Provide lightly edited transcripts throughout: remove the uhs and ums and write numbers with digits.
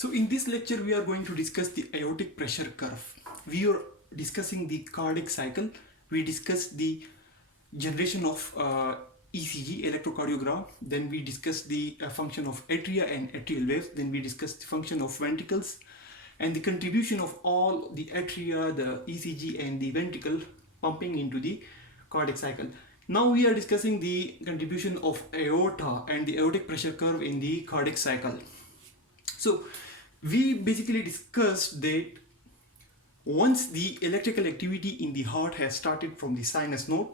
So in this lecture we are going to discuss the aortic pressure curve. We are discussing the cardiac cycle. We discussed the generation of ECG, electrocardiogram. Then we discussed the function of atria and atrial waves. Then we discussed the function of ventricles and the contribution of all the atria, the ECG and the ventricle pumping into the cardiac cycle. Now we are discussing the contribution of aorta and the aortic pressure curve in the cardiac cycle. So we basically discussed that once the electrical activity in the heart has started from the sinus node,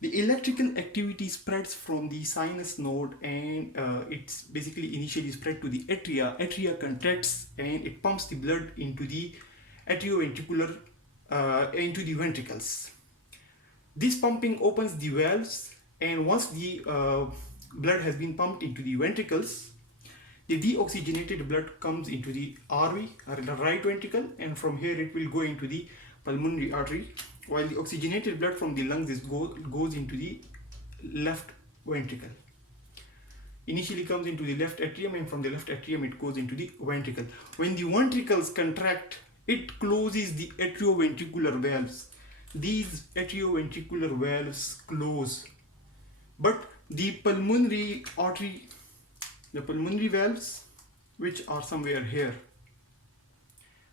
the electrical activity spreads from the sinus node and it's basically initially spread to the atria. Atria contracts and it pumps the blood into the atrioventricular, into the ventricles. This pumping opens the valves, and once the blood has been pumped into the ventricles, the deoxygenated blood comes into the RV, or the right ventricle, and from here it will go into the pulmonary artery, while the oxygenated blood from the lungs goes into the left ventricle. Initially comes into the left atrium, and from the left atrium it goes into the ventricle. When the ventricles contract, it closes the atrioventricular valves. These atrioventricular valves close, but the pulmonary artery, the pulmonary valves, which are somewhere here,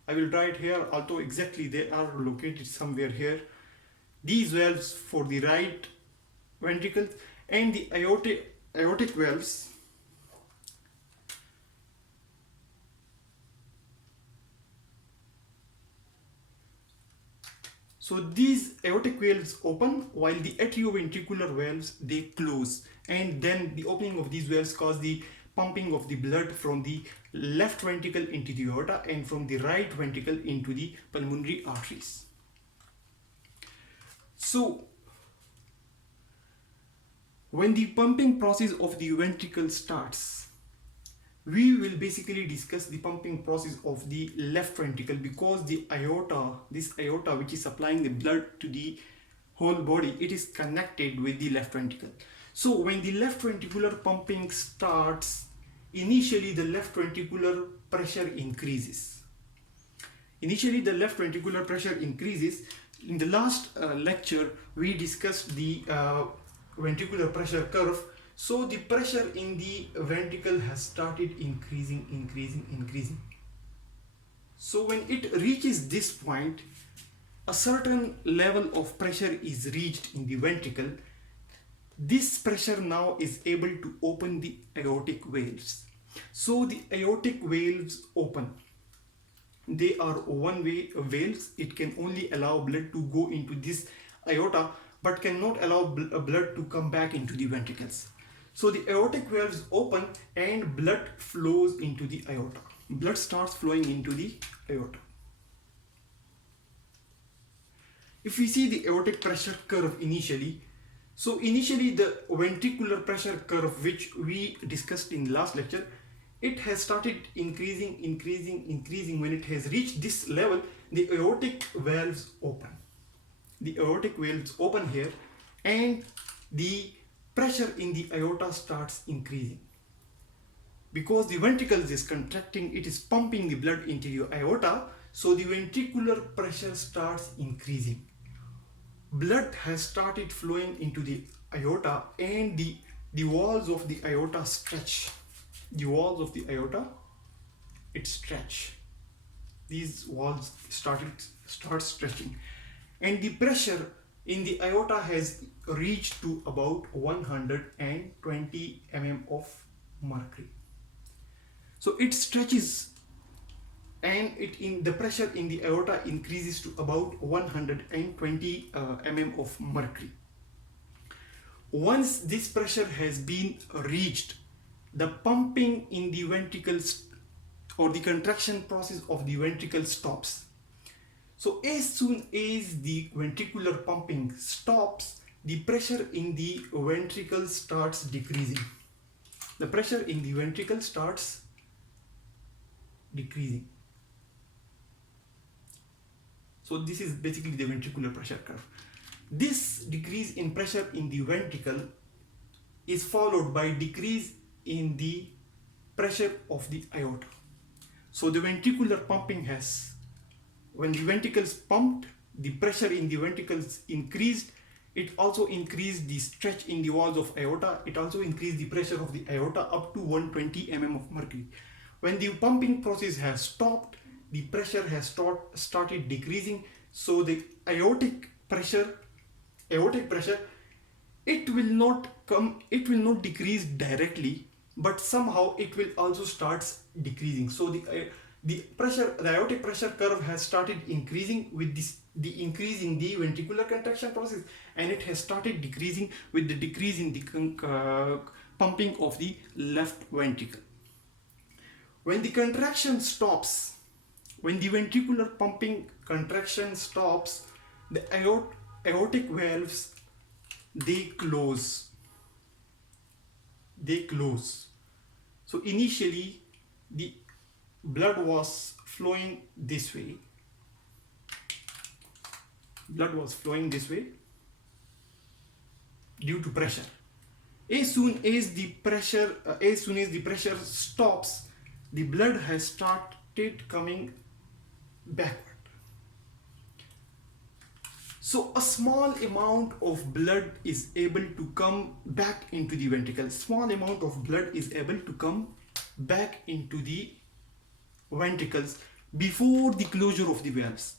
I will draw it here, although exactly they are located somewhere here. These valves for the right ventricle and the aortic valves, so these aortic valves open while the atrioventricular valves they close, and then the opening of these valves cause the pumping of the blood from the left ventricle into the aorta and from the right ventricle into the pulmonary arteries. So when the pumping process of the ventricle starts, we will basically discuss the pumping process of the left ventricle, because the aorta, this aorta which is supplying the blood to the whole body, it is connected with the left ventricle. So when the left ventricular pumping starts, initially the left ventricular pressure increases. Initially the left ventricular pressure increases. In the last lecture we discussed the ventricular pressure curve. So the pressure in the ventricle has started increasing. So when it reaches this point, a certain level of pressure is reached in the ventricle. This pressure now is able to open the aortic valves. So the aortic valves open. They are one-way valves. It can only allow blood to go into this aorta, but cannot allow blood to come back into the ventricles. So the aortic valves open and blood flows into the aorta. Blood starts flowing into the aorta. If we see the aortic pressure curve initially, so initially the ventricular pressure curve which we discussed in last lecture, it has started increasing. When it has reached this level, the aortic valves open. The aortic valves open here and the pressure in the aorta starts increasing. Because the ventricles is contracting, it is pumping the blood into your aorta, so the ventricular pressure starts increasing. Blood has started flowing into the aorta and the walls of the aorta stretch. The walls of the aorta, it stretch. These walls start stretching, and the pressure in the aorta has reached to about 120 mm of mercury. So it stretches and the pressure in the aorta increases to about 120 mm of mercury. Once this pressure has been reached, the pumping in the ventricles or the contraction process of the ventricle stops. So as soon as the ventricular pumping stops, the pressure in the ventricle starts decreasing. The pressure in the ventricle starts decreasing. So this is basically the ventricular pressure curve. This decrease in pressure in the ventricle is followed by decrease in the pressure of the aorta. So the ventricular pumping has, when the ventricles pumped, the pressure in the ventricles increased. It also increased the stretch in the walls of aorta. It also increased the pressure of the aorta up to 120 mm of mercury. When the pumping process has stopped, the pressure has started decreasing. So the aortic pressure, it will not decrease directly, but somehow it will also start decreasing. So the aortic pressure curve has started increasing with the increase in the ventricular contraction process, and it has started decreasing with the decrease in the pumping of the left ventricle. When the contraction stops, when the ventricular pumping contraction stops, the aortic valves, they close. So initially the blood was flowing this way. Due to pressure. As soon as the pressure stops, the blood has started coming backward. So a small amount of blood is able to come back into the ventricle. Small amount of blood is able to come back into the ventricles before the closure of the valves.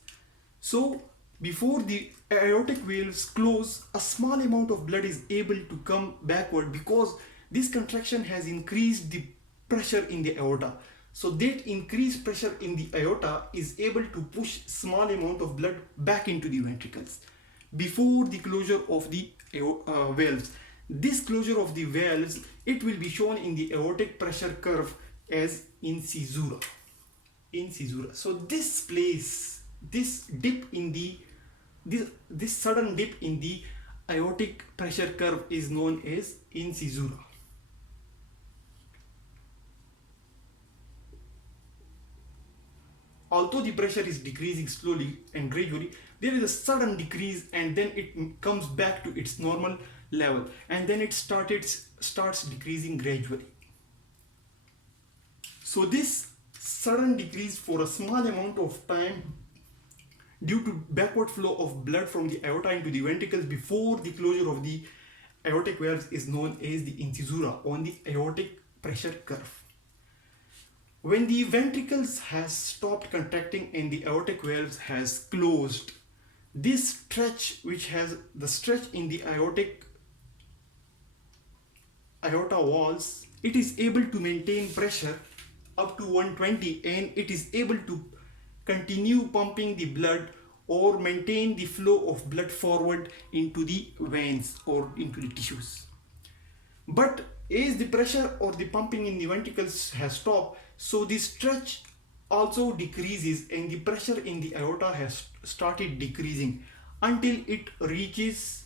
So before the aortic valves close, a small amount of blood is able to come backward because this contraction has increased the pressure in the aorta. So that increased pressure in the aorta is able to push small amount of blood back into the ventricles before the closure of the valves. This closure of the valves, it will be shown in the aortic pressure curve as incisura. So this place, this sudden dip in the aortic pressure curve is known as incisura. Although the pressure is decreasing slowly and gradually, there is a sudden decrease, and then it comes back to its normal level, and then it starts decreasing gradually. So this sudden decrease for a small amount of time due to backward flow of blood from the aorta into the ventricles before the closure of the aortic valves is known as the incisura on the aortic pressure curve. When the ventricles has stopped contracting and the aortic valves has closed, this stretch, which has the stretch in the aorta walls, it is able to maintain pressure up to 120, and it is able to continue pumping the blood or maintain the flow of blood forward into the veins or into the tissues. But as the pressure or the pumping in the ventricles has stopped, so the stretch also decreases and the pressure in the aorta has started decreasing until it reaches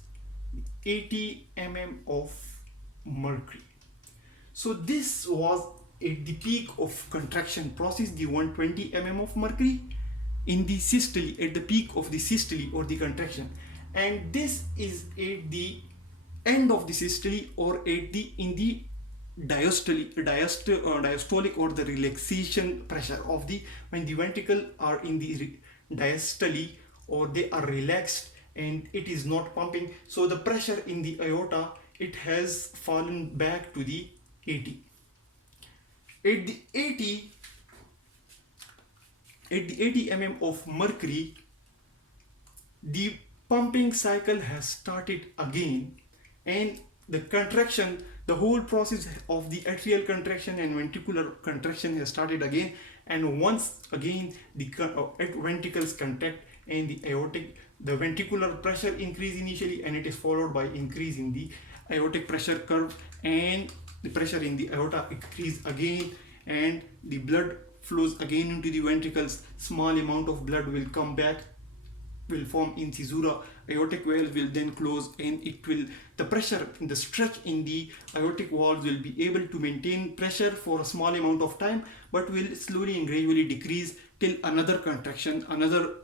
80 mm of mercury. So this was at the peak of contraction process, the 120 mm of mercury in the systole, at the peak of the systole or the contraction, and this is at the end of the systole or at the diastolic or the relaxation pressure of the, when the ventricle are in the diastole or they are relaxed and it is not pumping, so the pressure in the aorta, it has fallen back to the 80. At the 80 mm of mercury, the pumping cycle has started again, and the contraction, the whole process of the atrial contraction and ventricular contraction has started again, and once again the ventricles contract and the ventricular pressure increase initially, and it is followed by increase in the aortic pressure curve, and the pressure in the aorta increase again, and the blood flows again into the ventricles. Small amount of blood will come back, will form incisura, aortic valve will then close, and the pressure, the stretch in the aortic walls will be able to maintain pressure for a small amount of time, but will slowly and gradually decrease till another contraction, another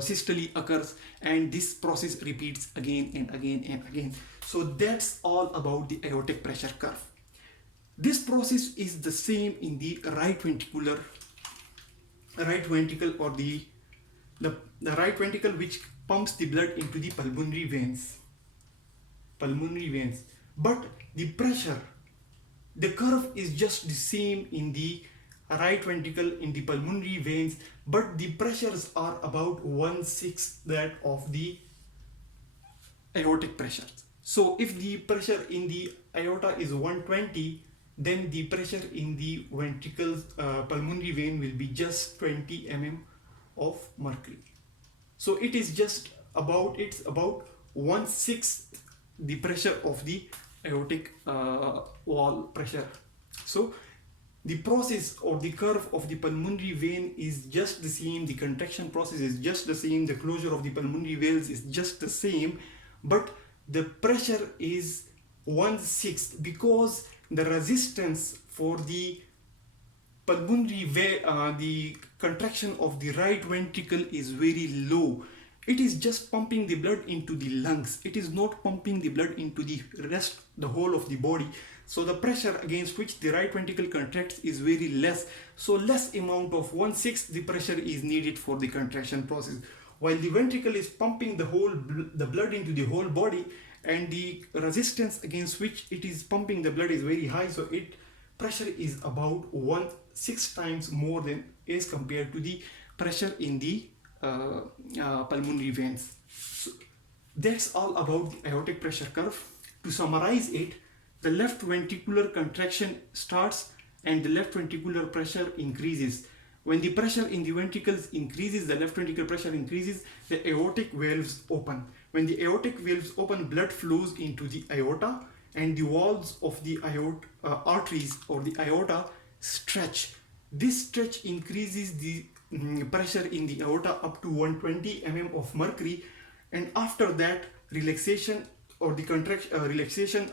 systole occurs, and this process repeats again and again and again. So that's all about the aortic pressure curve. This process is the same in the right ventricle or the right ventricle, which pumps the blood into the pulmonary veins. But the pressure, the curve is just the same in the right ventricle, in the pulmonary veins, but the pressures are about 1/6 that of the aortic pressure. So if the pressure in the aorta is 120, then the pressure in the ventricles, pulmonary vein, will be just 20 mm of mercury. So it is just about, it's about 1/6 the pressure of the aortic wall pressure. So the process or the curve of the pulmonary vein is just the same, the contraction process is just the same, the closure of the pulmonary veins is just the same, but the pressure is 1/6 because the resistance for the pulmonary vein, the contraction of the right ventricle is very low. It is just pumping the blood into the lungs. It is not pumping the blood into the whole of the body. So the pressure against which the right ventricle contracts is very less. So less amount of 1/6 the pressure is needed for the contraction process. While the ventricle is pumping the blood into the whole body, and the resistance against which it is pumping the blood is very high. So pressure is about 1/6 times more than as compared to the pressure in the pulmonary veins. So that's all about the aortic pressure curve. To summarize it, the left ventricular contraction starts and the left ventricular pressure increases. When the pressure in the ventricles increases, the left ventricular pressure increases, the aortic valves open. When the aortic valves open, blood flows into the aorta and the walls of the arteries or the aorta stretch. This stretch increases the pressure in the aorta up to 120 mm of mercury, and after that relaxation or the relaxation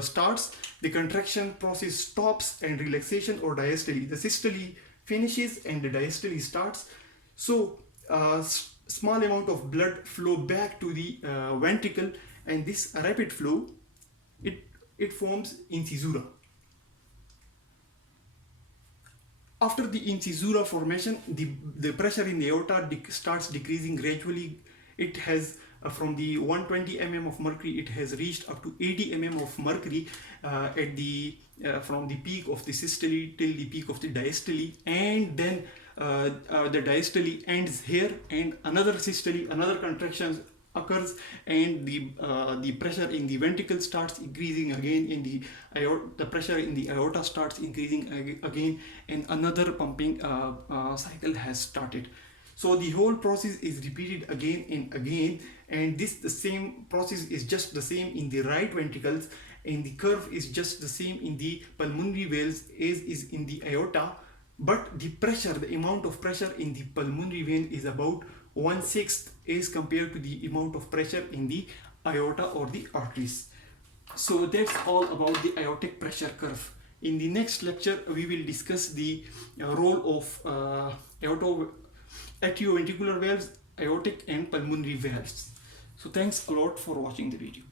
starts, the contraction process stops, and relaxation or diastole, the systole finishes and the diastole starts. So small amount of blood flow back to the ventricle, and this rapid flow, it forms incisura. After the incisura formation, the pressure in the aorta starts decreasing gradually. It has from the 120 mm of mercury, it has reached up to 80 mm of mercury at the from the peak of the systole till the peak of the diastole, and then the diastole ends here, and another systole, another contraction occurs, and the pressure in the ventricle starts increasing again, in the pressure in the aorta starts increasing again, and another pumping cycle has started. So the whole process is repeated again and again, and the same process is just the same in the right ventricles, and the curve is just the same in the pulmonary valves as is in the aorta, but the pressure, the amount of pressure in the pulmonary vein is about 1/6 as compared to the amount of pressure in the aorta or the arteries. So that's all about the aortic pressure curve. In the next lecture, we will discuss the role of atrioventricular valves, aortic and pulmonary valves. So thanks a lot for watching the video.